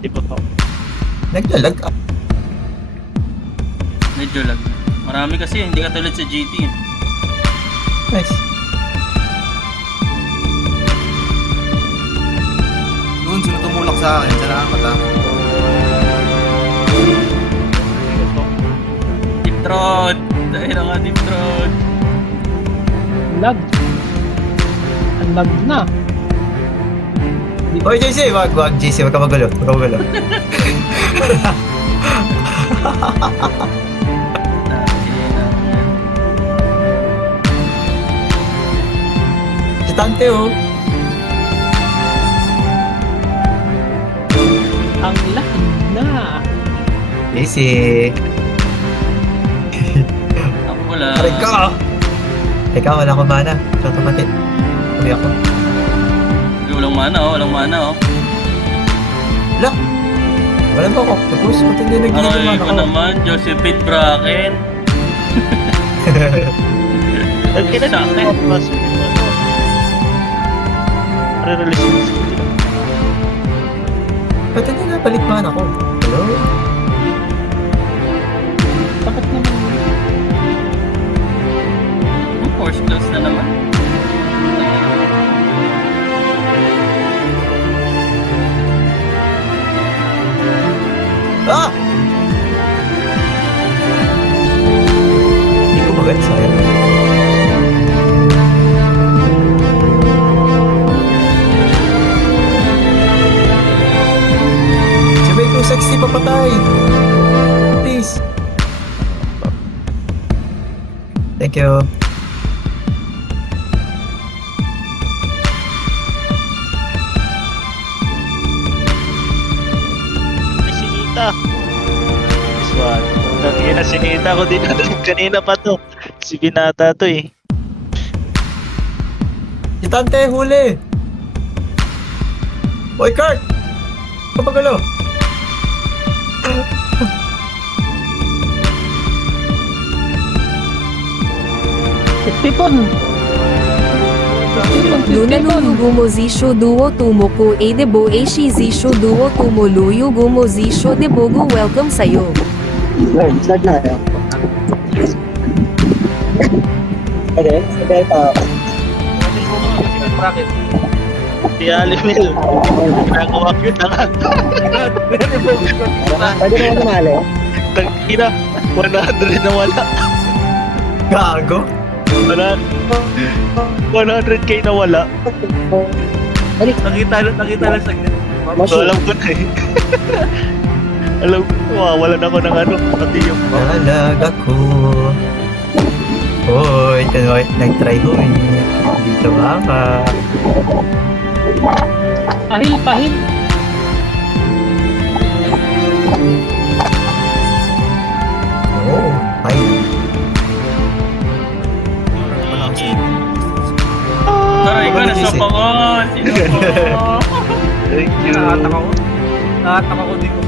Di ba po? Naglalag ka. Medyo lag. Marami kasi, hindi katulad sa GT. Nice. Doon, sino tumulak sa akin? Salamat ah. Deep throat! Dahil na nga deep throat. Lag. Ang lag na. Oy, JC, wag, JC, wag ka magulo. Wag ka magulo. Si Tante, oh. Ang lag na. JC. Ako wala. Aray ka! Teka, wala akong mana. Tsaka kapatid. Sabi ako. Walang mana oh, walang mana oh. Wala. Wala ba ako? Tapos, ba't hindi nag-inom Aray mana ko ko? naman, Josephine Bracken. Nagkinan Sa akin. mo mas re-release mo sa video. Ba't hindi napalit mana ko? Hello? Bakit naman? Force close na naman. Ah! Hindi ko maganda sayang. Si May 260 papatay. Please. Thank you. May sinita. This one. Tangin na sinita ko din kanina pa to. Si Binata to eh. Si Tante, huli! Oy, Kurt! Kapagalo! Tipon. Lunaluyu gumozisho duo tumoko e debo e shizisho duo tumoluyu gumozisho debogo welcome sa'yo. Start na tayo. Okay, sabay pa. Si Alimil. Ginagawa ko na nga. Pwede naman sumali. Tangina. 100 na wala. Gago! 100k na wala. Nakita lang saglit. So, alam ko na eh. Alam ko, mawawalan ako ng ano. Pati yung Talaga ko. Hoy, nag-try ko eh. Dito ba ka? Pahil. Oo, fine. Aray ko, nasapa ko. Sino ko? thank you. Nakataka ko din ko.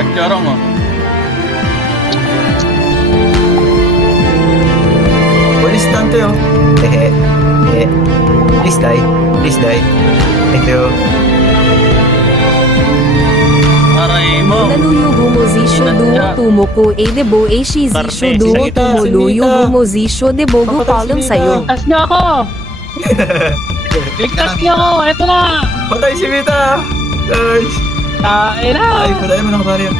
Nagkarong oh. Police Tante, oh. Hehe. Hehe. Please die. Please die. Thank you. Aray mo. Lunaluyu gumozisho duo tumoko e debo e shizisho duo tumoluyu gumozisho debogo palong sa'yo. Ligtas niyo ako. Ligtas niyo ako. Ito na. Patay si Vita! Nice! Ay na. Ay, patay mo na kabarya.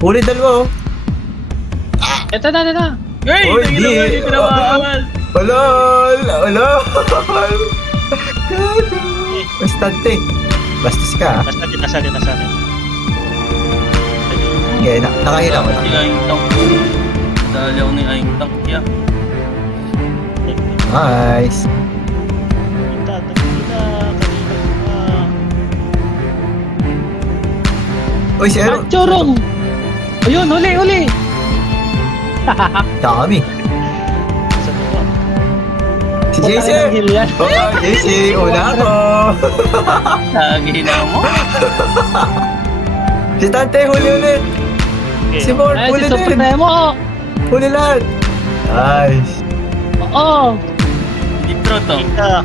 Huli dalawa, oh. Ito na. Hey, Oy, hindi di. ko pinawawal. Ulol! Ulol! Gago! Bastante. Bastos ka. Nasabi. Okay, nakahila ko na. Si Aing Tank. Dali ako ni Aing Tank. Yeah. Nice. Uy, si Aaron. Chorong. Ayun, huli. Dami. Si JC! Oh, JC! Una ako! Lagi na mo. Si Tante, huli ulit. Okay. Si Mor, Ay, huli si din. Supremo. Huli lahat. Nice. Oo. Hindi true to. Kita.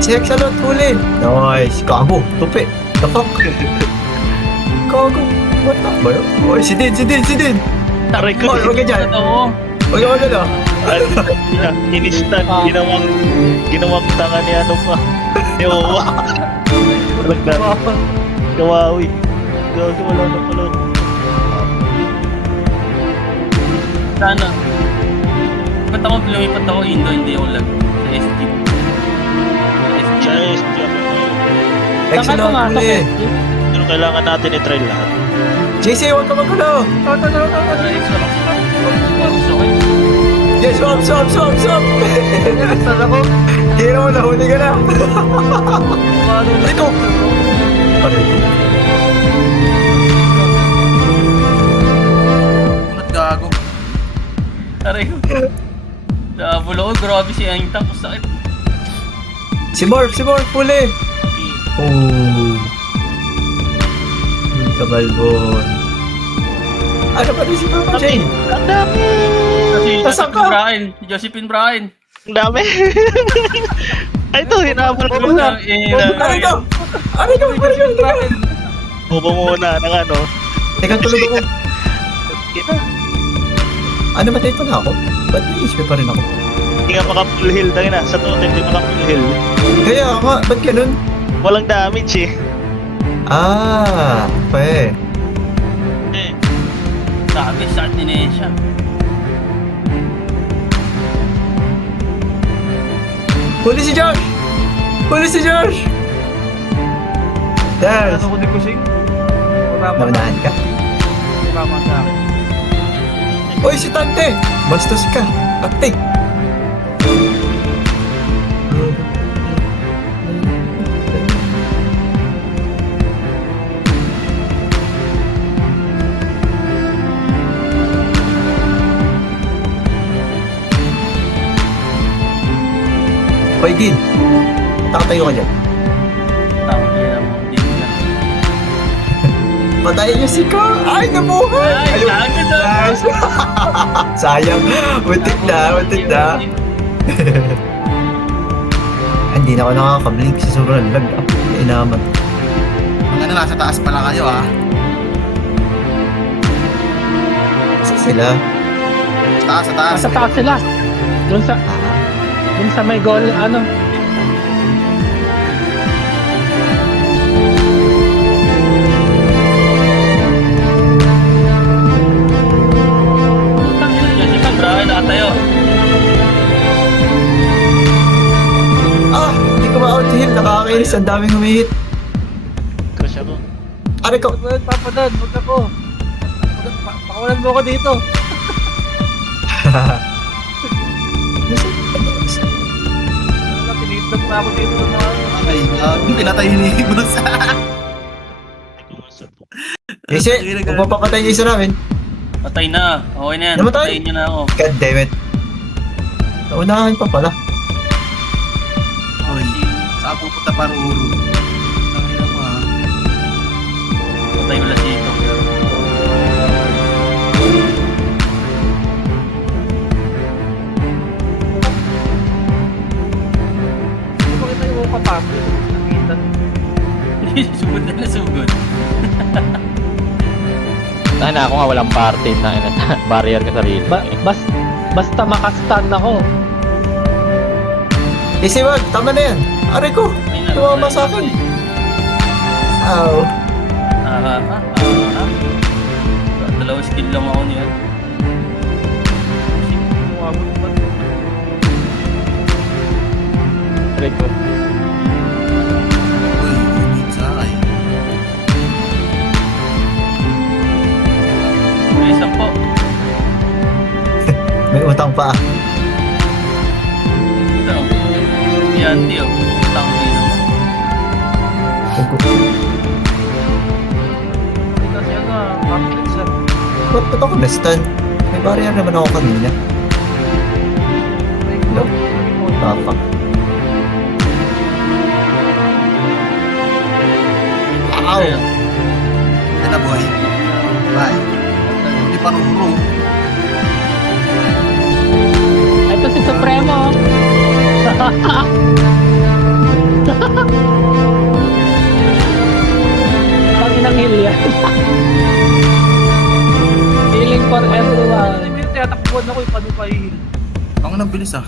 Si Hexalot, huli. Nice. Kago, tupi. The fuck? Kago. What the ba yun? Oy, si Din. Aray ko. Mor, huwag ka dyan. Oo. Huwag ka dyan, ah. Inistan. Ginawang tanga ni ano pa. Ni Owa. Walang na. Kawawi. Gago, wala na pala. Sana. Ba't ako lumipat ako Indo, hindi ako lag sa SG. Sa SG ako ngayon. Saan ka Hexalot, pumasok huli. eh? Pero kailangan natin i-try lahat. JC, huwag ka magkano. Yes, swap. Nasaan ako? Hira mo, nahuli ka na. Ito. Aray ko. Kunat gago. Aray ko. Double ako, grabe si Angtang, kung sakit. Si Morph, huli. Oh. Kabalbon. Ano ba rin si Papa Jane? Ang dami! Si Nasaan Josephine ka? Bryan. Si Josephine Bryan. Ang dami! Ay, ito, hinabol ko na. Ano ito? Bobo muna ng ano. Teka, tulog ako. Kita. Ano, matay pa na ako? Ba't may HP pa rin ako? Hindi nga maka-full heal. Tangin na, sa totem, hindi maka-full heal. Kaya nga, ba't ganun? Walang damage eh. Okay. Eh, Sabi, sakit ni Nesha. Huli si Josh! Yes! Ano ko di kusing? Naunahan ka? Tama sa akin. Uy, si Tante! Bastos ka! Akting! Hoy, Din! Takatayo ka dyan. Tama, kaya mo. Hindi mo yan. Patayin niyo si Ka! Ay, nabuhay! Ay, Ayun. gago sa... Nice! Sayang! Muntik na! Hindi na ako nakaka-blink sa sobrang lag. Inaman. Ang ano, nasa taas pala kayo ah. Isa sila. Sa taas. Nasa taas sila. Doon sa may goal, ano. Josephine Bryan, nakatayo. Hindi ko ma-out-heal. Nakakainis. Ang daming humihit. crush ako. Aray ko! Papadad, huwag ako. Pakawalan mo ako dito. Wala, tinitlog na ako dito ng mga... Ay, pinatay ni Boss. Kasi, kung papapatay yung isa namin. Patay na. Okay na yan. Namatay? Patayin niyo na ako. God damn it. Naunahan pa pala. Oy, saan pupunta para uro? Ang ina mo ah. Patay wala dito. Ano ba kita yung kapapit? Nakita. Sugod na sugod. Na ako nga walang party na barrier ka sarili. Basta makastan ako. Easy wag, tama na yan. Aray ko. Ay, na, Tumama sa akin. Ow. Dalawang skill lang ako niyan. Umabot pa. Try ko. Uy, hindi sa akin. May isang po. May utang pa. Ito. Yan, Tio. Tang dino. Kasi ano ah, kapit siya. Ba't ako na-stun? May barrier naman ako kanina. No? Fuck. Ow! Ayun. na boy. Bye. Hindi pa rin bro. Ito si Supremo. Panginang heal yan. Healing for everyone. Ano yung tinatakbuhan ako yung paano pa i-heal? Ang nang bilis ah.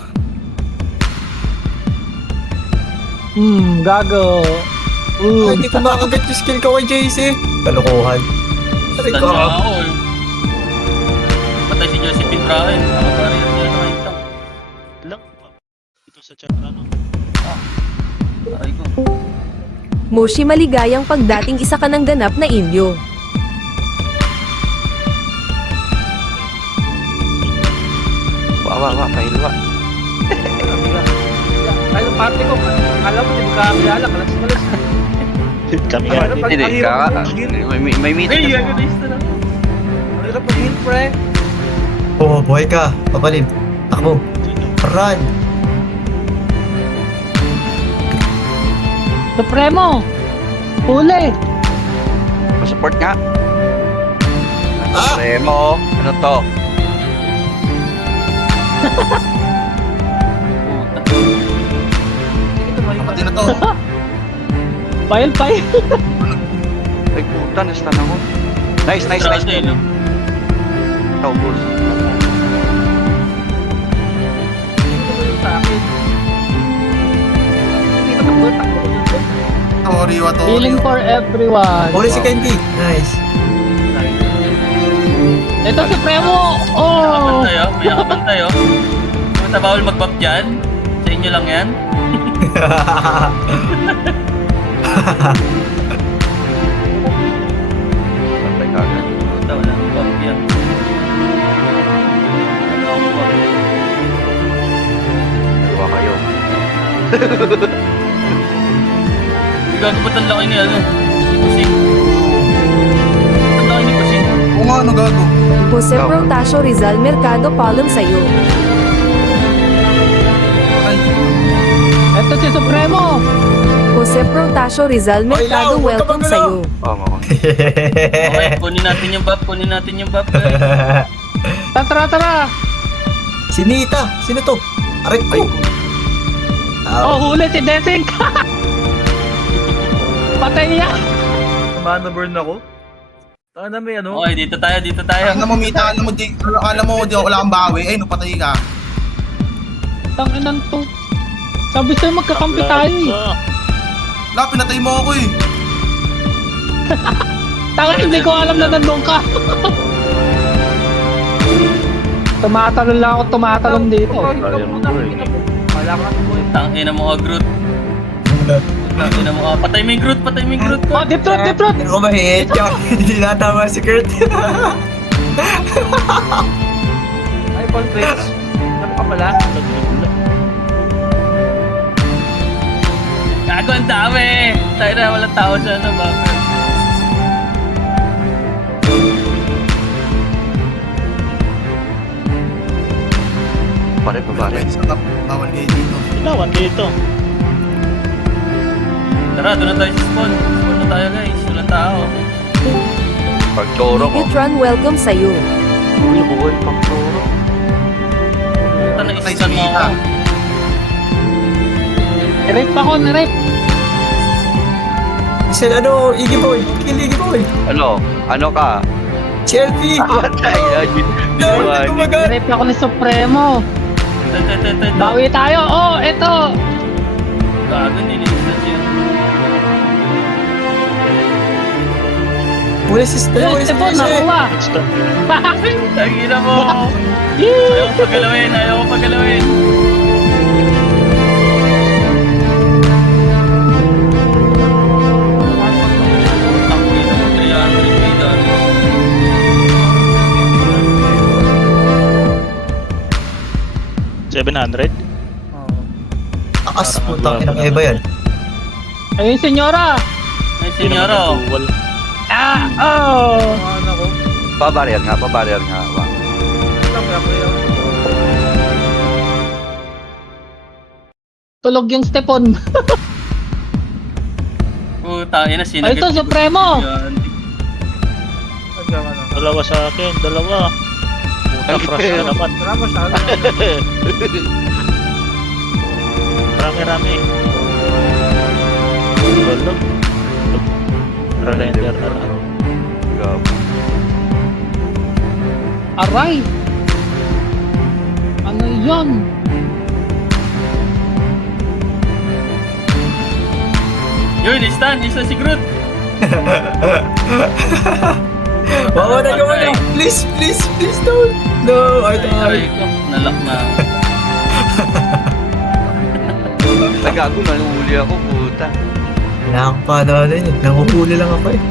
Gago. Ay, hindi ko makagat yung skill ko kay JC. Kalokohan. Aray Saan ko. na ako eh. Patay si Josephine Brahen. Ako pare yan siya nakita. Lang. Ito sa chat ano. Ay ko. Moshi maligayang pagdating isa ka ng ganap na inyo. Wa, pailwa. Ay, yung party ko. Alam mo, hindi mo kakakilala. Kalas-kalas. Kami nga din. Hindi, may meeting Hey, na ano na isa na? Ang hirap mag-heal, pre. Oh, buhay ka. Papalim. Takbo. Run. Supremo. Huli. Support nga. Ah! Remo, ano to? Kapatid na to. File. Ay puta, nastan ako. Nice. Trasa eh, no? Taubos. Sa akin. Hindi ka takbo. Toriwa to. Healing for everyone. Uli si Candy. Nice. Ito Supremo. Oh. Nakabantay, oh. May nakabantay, oh. Pumunta bawal mag-buff dyan. Sa inyo lang yan. Patay ka agad. Pumunta, wala nang buff yan. Wala akong buff. Dalawa kayo. Gago ba't ang laki ni ano? Ni Kusing? Ang laki ni Kusing. Oo nga, ano gago? Jose Protasio Rizal Mercado Palom sa'yo. Ay, Ito si Supremo. Jose Protasio Rizal Mercado huwag ka welcome magalaw. sa'yo. Oo. Okay, kunin natin yung buff. Kunin natin yung buff. Guys. Tara. Si Nita. Sino to? Aray ko. Oh, huli si Desing. Patay niya. Mana burn ako? Taka na may ano? Okay, dito tayo. alam mo, Mita, alam mo, di wala kang bawi. Ay, napatay ka. Tanginan to. Sabi sa'yo magkakampi tayo eh. Wala, pinatay mo ako eh. Tanga, hindi ko alam na nandun ka. Tumatalon lang ako, dito. Tangina mo ka, Groot. Tangina mo ka. Patay mo yung Groot. Oh, deep throat. Hindi ko mahit. Hindi natama si Kurt. Ay, Paul Prince. Ano ka pala? Gago, ang dami. Tayo na, walang tao sa ano, buffer. Pare. Bawal kayo dito. Ilawan dito. Tara, doon na tayo sa spawn. Spawn na tayo, guys. Walang tao. Pagturo mo. Bigutron welcome sa'yo. Buhay pagturo. Punta na Patay si isisan mo Mita. ako. Rape ako, rape. Isa Iggy Boy. Kill Iggy Boy. Ano ka? Si LP. Patay yan. Dahil kumagat. Rape ako ni Supremo. Tay. Bawi tayo. Oh, eto. Gago, hindi na-instance yun. Uli si Ayun, Uli si Stepon, JC. nakuha. Tangina mo. Ayaw ko pagalawin. Tangina mo, 300 may dami. $700. Takas po. Takin ng Eva yan. Ayun, senyora. Ay, senyoro. Dual. Ah, oh. Pabarrier nga. Wa. Tulog yung Stepon. Puta, ina, Ay, ito, Supremo. Dalawa sa akin, dalawa. Puta, crush na naman. Rami-rami. Wala. Render na lang. Aray! Ano yan? Yun, istan si Groot. Mauna ka muna. Please, please, please, don't. No, I Aray died. ko, nalak na. Nagago, nanuhuli ako, puta. Kailangan pa na rin eh. Nanguhuli lang ako eh.